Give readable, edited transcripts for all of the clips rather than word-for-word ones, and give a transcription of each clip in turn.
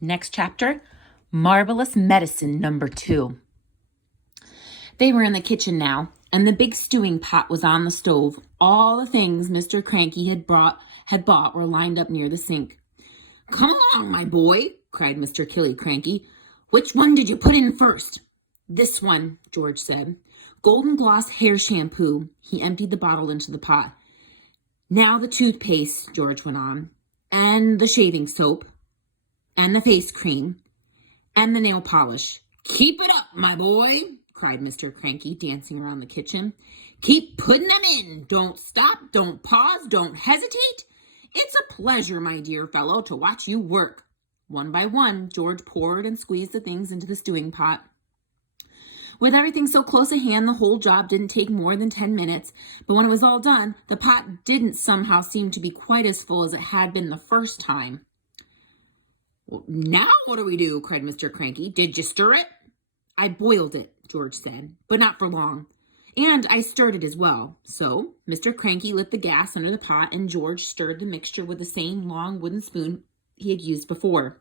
Next chapter, Marvelous Medicine number 2. They were in the kitchen now, and the big stewing pot was on the stove. All the things Mr. Cranky had bought were lined up near the sink. "Come along, my boy," cried Mr. Killy Cranky. "Which one did you put in first?" "This one," George said. "Golden Gloss hair shampoo." He emptied the bottle into the pot. "Now the toothpaste," George went on, "and the shaving soap, and the face cream, and the nail polish." "Keep it up, my boy," cried Mr. Cranky, dancing around the kitchen. "Keep putting them in. Don't stop, don't pause, don't hesitate. It's a pleasure, my dear fellow, to watch you work." One by one, George poured and squeezed the things into the stewing pot. With everything so close at hand, the whole job didn't take more than 10 minutes, but when it was all done, the pot didn't somehow seem to be quite as full as it had been the first time. "Well, now what do we do?" cried Mr. Cranky. "Did you stir it?" "I boiled it," George said, "but not for long. And I stirred it as well." So Mr. Cranky lit the gas under the pot, and George stirred the mixture with the same long wooden spoon he had used before.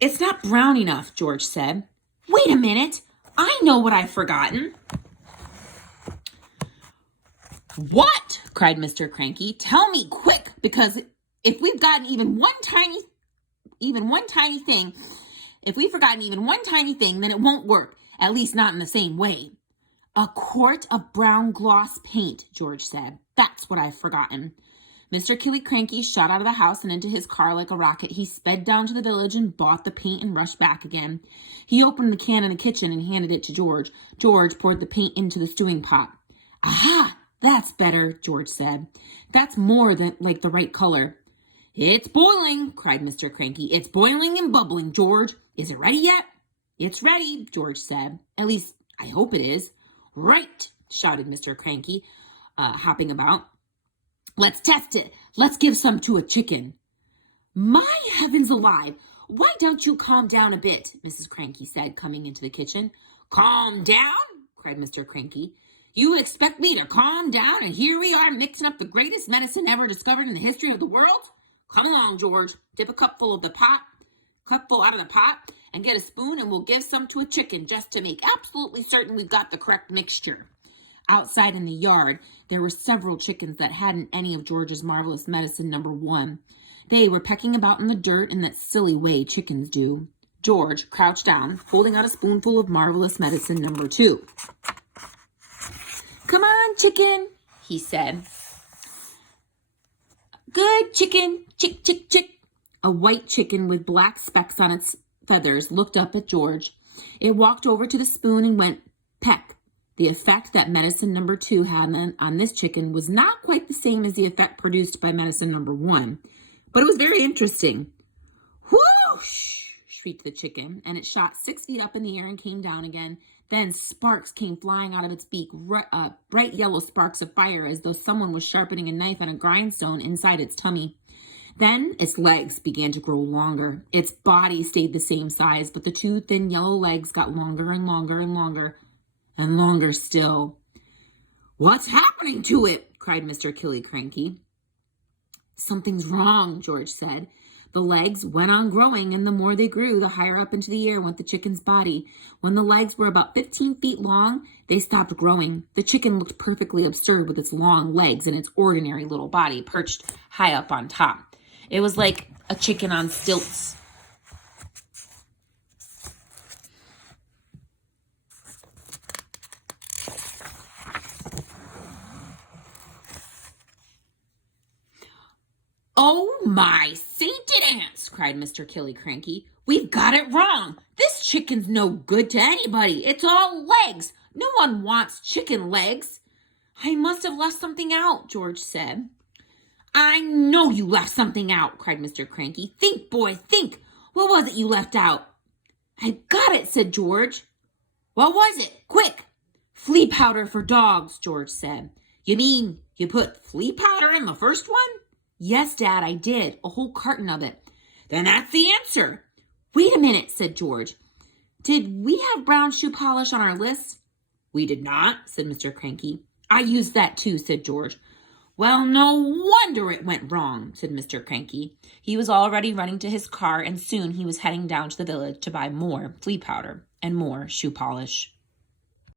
"It's not brown enough," George said. "Wait a minute. I know what I've forgotten." "What?" cried Mr. Cranky. "Tell me quick, because if we've forgotten even one tiny thing, then it won't work, at least not in the same way." "A quart of brown gloss paint," George said. "That's what I've forgotten." Mr. Killy Cranky shot out of the house and into his car like a rocket. He sped down to the village and bought the paint and rushed back again. He opened the can in the kitchen and handed it to George. George poured the paint into the stewing pot. "Aha! That's better," George said. "That's more than like the right color." "It's boiling," cried Mr. Cranky. "It's boiling and bubbling, George. Is it ready yet?" "It's ready," George said. "At least, I hope it is." "Right," shouted Mr. Cranky, hopping about. "Let's test it. Let's give some to a chicken." "My heavens alive! Why don't you calm down a bit?" Mrs. Cranky said, coming into the kitchen. "Calm down?" cried Mr. Cranky. "You expect me to calm down, and here we are mixing up the greatest medicine ever discovered in the history of the world? Come along, George. Dip a cupful out of the pot, and get a spoon, and we'll give some to a chicken just to make absolutely certain we've got the correct mixture." Outside in the yard, there were several chickens that hadn't any of George's marvelous medicine number 1. They were pecking about in the dirt in that silly way chickens do. George crouched down, holding out a spoonful of marvelous medicine number 2. "Come on, chicken," he said. "Good chicken, chick, chick, chick." A white chicken with black specks on its feathers looked up at George. It walked over to the spoon and went peck. The effect that medicine number 2 had on this chicken was not quite the same as the effect produced by medicine number 1, but it was very interesting. "Whoosh!" shrieked the chicken, and it shot 6 feet up in the air and came down again. Then sparks came flying out of its beak, bright yellow sparks of fire, as though someone was sharpening a knife on a grindstone inside its tummy. Then its legs began to grow longer. Its body stayed the same size, but the 2 thin yellow legs got longer and longer and longer. And longer still. "What's happening to it?" cried Mr. Killy Cranky. "Something's wrong," George said. The legs went on growing, and the more they grew, the higher up into the air went the chicken's body. When the legs were about 15 feet long, they stopped growing. The chicken looked perfectly absurd with its long legs and its ordinary little body perched high up on top. It was like a chicken on stilts. "Oh, my sainted ants!" cried Mr. Killy Cranky. "We've got it wrong. This chicken's no good to anybody. It's all legs. No one wants chicken legs." "I must have left something out," George said. "I know you left something out," cried Mr. Cranky. "Think, boy, think. What was it you left out?" "I got it," said George. "What was it? Quick!" "Flea powder for dogs," George said. "You mean you put flea powder in the first one?" "Yes, Dad, I did. A whole carton of it." "Then that's the answer." "Wait a minute," said George. "Did we have brown shoe polish on our list?" "We did not," said Mr. Cranky. "I used that too," said George. Well, no wonder it went wrong, said Mr. Cranky. He was already running to his car, and soon he was heading down to the village to buy more flea powder and more shoe polish.